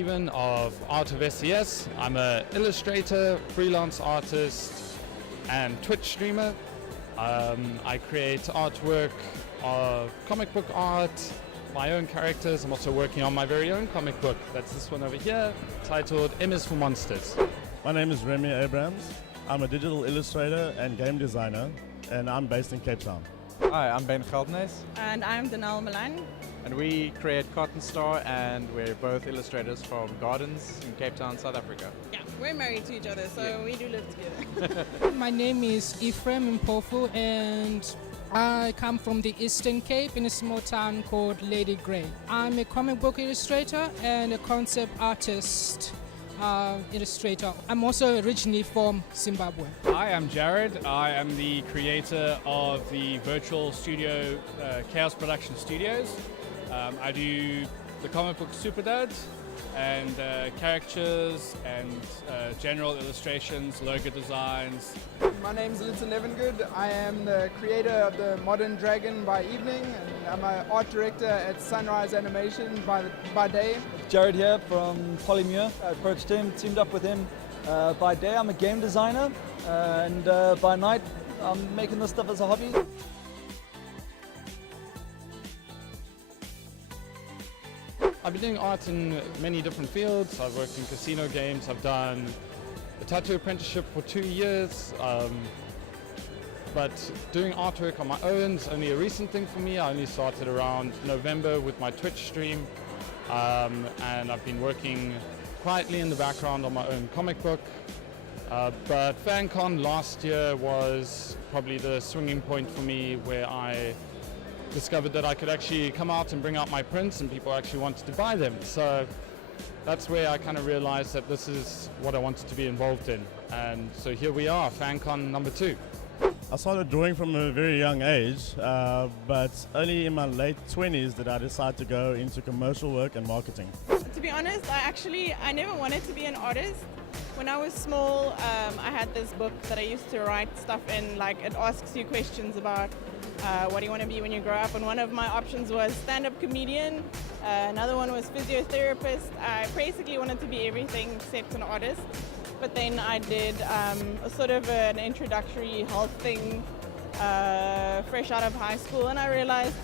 Stephen of Art of SES. I'm an illustrator, freelance artist, and Twitch streamer. I create artwork of comic book art, my own characters. I'm also working on my very own comic book. That's this one over here, titled M is for Monsters. My name is Remi Abrams. I'm a digital illustrator and game designer, and I'm based in Cape Town. Hi, I'm Geldenhuys. And I'm Danelle Malan. And we create Cottonstar, and we're both illustrators from Gardens in Cape Town, South Africa. Yeah, we're married to each other, so we do live together. My name is Ephraim Mpofu, and I come from the Eastern Cape in a small town called Lady Grey. I'm a comic book illustrator and a concept artist illustrator. I'm also originally from Zimbabwe. Hi, I'm Jarryd. I am the creator of the virtual studio Kaos Production Studios. I do the comic book Super Duds and characters and general illustrations, logo designs. My name is Lynton Levengood. I am the creator of the Modern Dragon by evening, and I'm an art director at Sunrise Animation by day. Jarryd here from PolyMuir. I approached him, teamed up with him. By day I'm a game designer, and by night I'm making this stuff as a hobby. I've been doing art in many different fields. I've worked in casino games. I've done a tattoo apprenticeship for 2 years. But doing artwork on my own is only a recent thing for me. I only started around November with my Twitch stream. And I've been working quietly in the background on my own comic book. But FanCon last year was probably the swinging point for me, where I discovered that I could actually come out and bring out my prints and people actually wanted to buy them. So that's where I kind of realized that this is what I wanted to be involved in. And so here we are, FanCon number 2. I started drawing from a very young age, but only in my late 20s did I decide to go into commercial work and marketing. To be honest, I never wanted to be an artist. When I was small, I had this book that I used to write stuff in, like it asks you questions about what do you want to be when you grow up, and one of my options was stand-up comedian, another one was physiotherapist. I basically wanted to be everything except an artist, but then I did a sort of an introductory health thing fresh out of high school, and I realized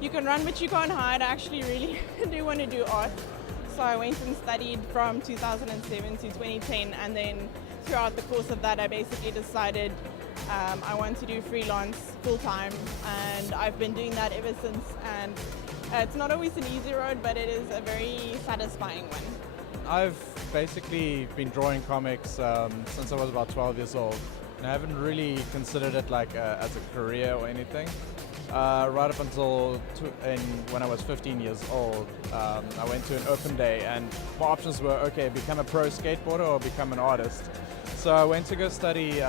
you can run but you can't hide. I actually really do want to do art. So I went and studied from 2007 to 2010, and then throughout the course of that I basically decided I want to do freelance full-time, and I've been doing that ever since. And it's not always an easy road, but it is a very satisfying one. I've basically been drawing comics since I was about 12 years old, and I haven't really considered it like as a career or anything. Right up until when I was 15 years old, I went to an open day, and my options were, okay, become a pro skateboarder or become an artist. So I went to go study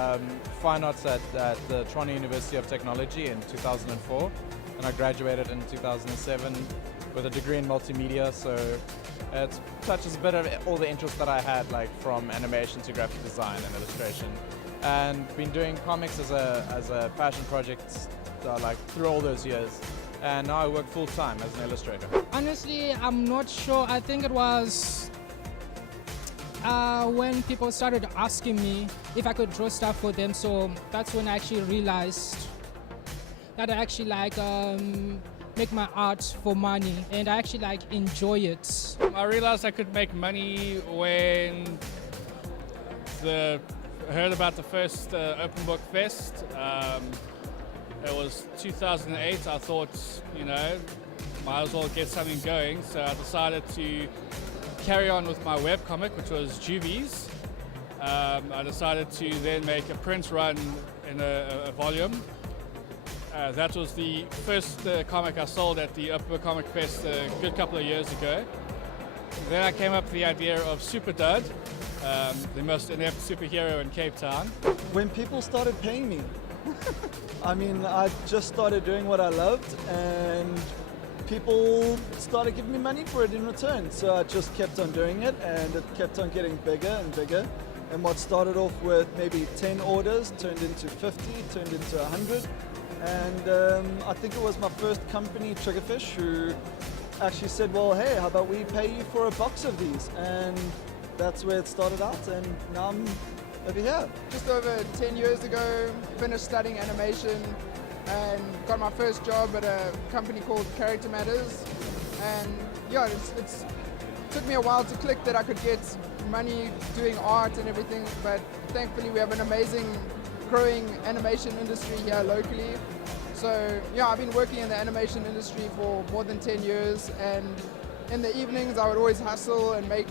fine arts at the Toronto University of Technology in 2004, and I graduated in 2007 with a degree in multimedia. So it touches a bit of all the interests that I had, like from animation to graphic design and illustration, and been doing comics as a passion project like through all those years. And now I work full-time as an illustrator. Honestly, I'm not sure. I think it was when people started asking me if I could draw stuff for them, so that's when I actually realized that I actually like make my art for money, and I actually like enjoy it. I realized I could make money when I heard about the first Open Book Fest. It was 2008. I thought, might as well get something going. So I decided to carry on with my webcomic, which was Juvies. I decided to then make a print run in a volume. That was the first comic I sold at the Upper Comic Fest a good couple of years ago. Then I came up with the idea of Super Dud, the most inept superhero in Cape Town. When people started paying me, I mean, I just started doing what I loved, and people started giving me money for it in return. So I just kept on doing it, and it kept on getting bigger and bigger. And what started off with maybe 10 orders turned into 50, turned into 100. And I think it was my first company, Triggerfish, who actually said, well, hey, how about we pay you for a box of these? And that's where it started out, and now I'm over here. Just over 10 years ago, finished studying animation and got my first job at a company called Character Matters. And yeah, it took me a while to click that I could get money doing art and everything, but thankfully we have an amazing growing animation industry here locally. So yeah, I've been working in the animation industry for more than 10 years, and in the evenings I would always hustle and make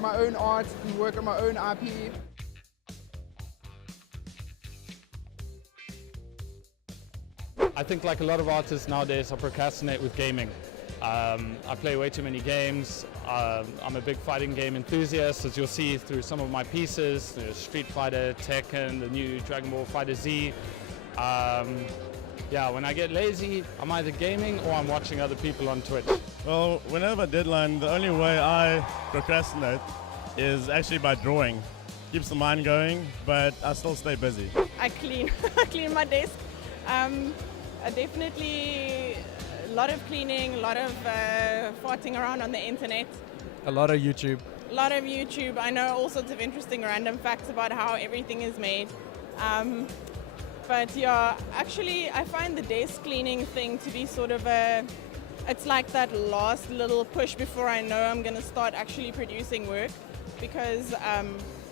my own art and work on my own IP. I think like a lot of artists nowadays, I procrastinate with gaming. I play way too many games. I'm a big fighting game enthusiast, as you'll see through some of my pieces, Street Fighter, Tekken, the new Dragon Ball Fighter Z. Yeah, when I get lazy, I'm either gaming or I'm watching other people on Twitch. Well, whenever I deadline, the only way I procrastinate is actually by drawing. Keeps the mind going, but I still stay busy. I clean, I clean my desk. Definitely a lot of cleaning, a lot of farting around on the internet. A lot of YouTube. A lot of YouTube. I know all sorts of interesting random facts about how everything is made. But yeah, actually I find the desk cleaning thing to be sort of it's like that last little push before I know I'm going to start actually producing work. Because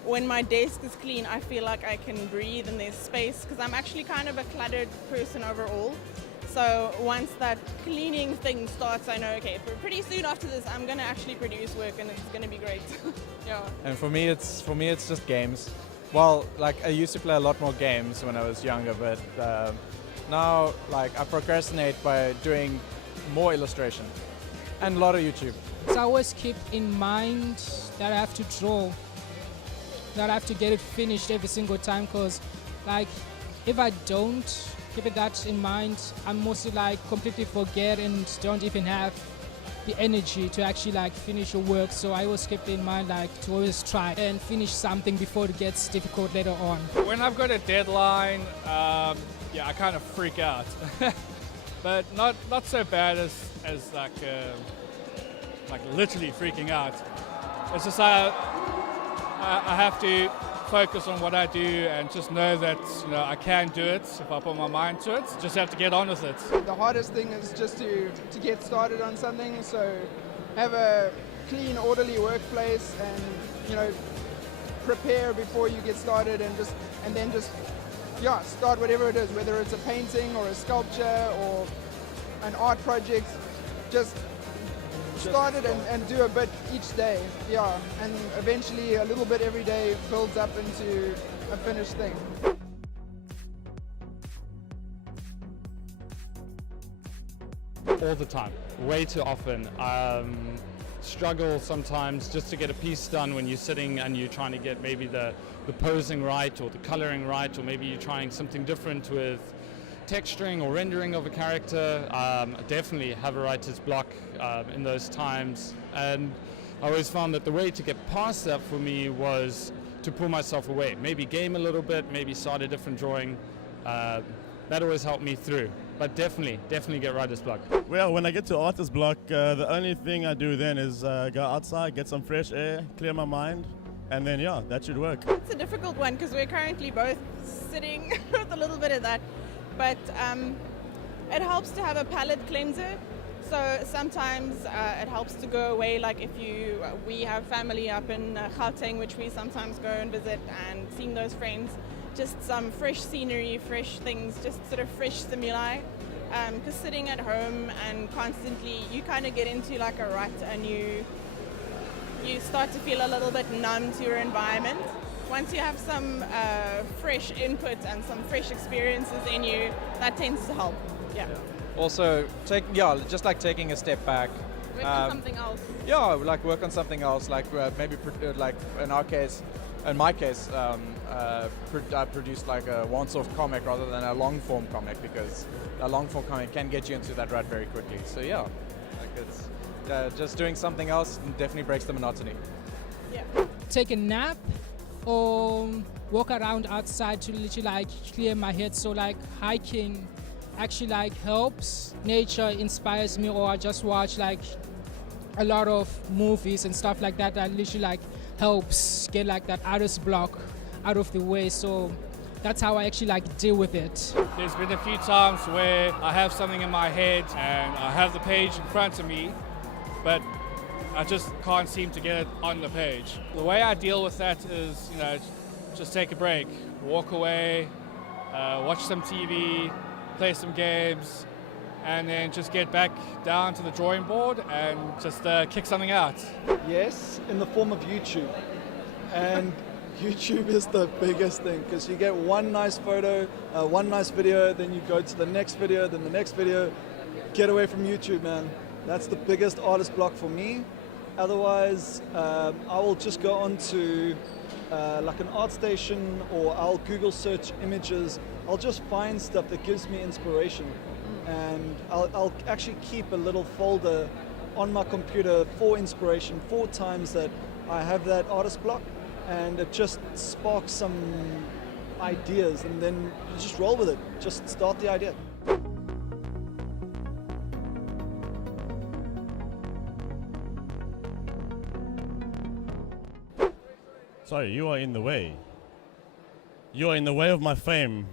when my desk is clean, I feel like I can breathe and there's space, because I'm actually kind of a cluttered person overall. So once that cleaning thing starts, I know, okay, pretty soon after this, I'm going to actually produce work and it's going to be great. Yeah. And for me, it's just games. Well, like I used to play a lot more games when I was younger, but now like I procrastinate by doing more illustration and a lot of YouTube. So I always keep in mind that I have to draw, that I have to get it finished every single time, because like if I don't keep that in mind, I'm mostly like completely forget and don't even have the energy to actually like finish your work. So I always keep in mind like to always try and finish something before it gets difficult later on. When I've got a deadline, yeah, I kind of freak out. But not so bad as like literally freaking out. It's just I have to focus on what I do and just know that I can do it if I put my mind to it. Just have to get on with it. The hardest thing is just to get started on something. So have a clean, orderly workplace, and prepare before you get started, and then just start whatever it is, whether it's a painting or a sculpture or an art project. Just start it and do a bit each day, and eventually a little bit every day builds up into a finished thing. All the time, way too often. Struggle sometimes just to get a piece done when you're sitting and you're trying to get maybe the posing right or the coloring right, or maybe you're trying something different with texturing or rendering of a character. Definitely have a writer's block in those times, and I always found that the way to get past that for me was to pull myself away, maybe game a little bit, maybe start a different drawing. That always helped me through, but definitely get writer's block. Well, when I get to artist block, the only thing I do then is go outside, get some fresh air, clear my mind, and then that should work. It's a difficult one because we're currently both sitting with a little bit of that. But it helps to have a palate cleanser. So sometimes it helps to go away, like we have family up in Gauteng, which we sometimes go and visit, and seeing those friends, just some fresh scenery, fresh things, just sort of fresh stimuli. Because sitting at home and constantly, you kind of get into like a rut, and you start to feel a little bit numb to your environment. Once you have some fresh input and some fresh experiences in you, that tends to help. Yeah. Also, just like taking a step back. Work on something else. Yeah, like work on something else. Like maybe like in my case, I produced like a once-off comic rather than a long-form comic, because a long-form comic can get you into that rut very quickly. So yeah, like it's just doing something else definitely breaks the monotony. Yeah. Take a nap or walk around outside to literally like clear my head. So like hiking actually like helps. Nature inspires me, or I just watch like a lot of movies and stuff like that that literally like helps get like that artist block out of the way. So that's how I actually like deal with it. There's been a few times where I have something in my head and I have the page in front of me, but I just can't seem to get it on the page. The way I deal with that is, just take a break, walk away, watch some TV, play some games, and then just get back down to the drawing board and just kick something out. Yes, in the form of YouTube. And YouTube is the biggest thing because you get one nice photo, one nice video, then you go to the next video, then the next video. Get away from YouTube, man. That's the biggest artist block for me. Otherwise, I will just go on to like an art station, or I'll Google search images. I'll just find stuff that gives me inspiration. And I'll actually keep a little folder on my computer for inspiration for times that I have that artist block, and it just sparks some ideas, and then you just roll with it. Just start the idea. Sorry, you are in the way. You are in the way of my fame.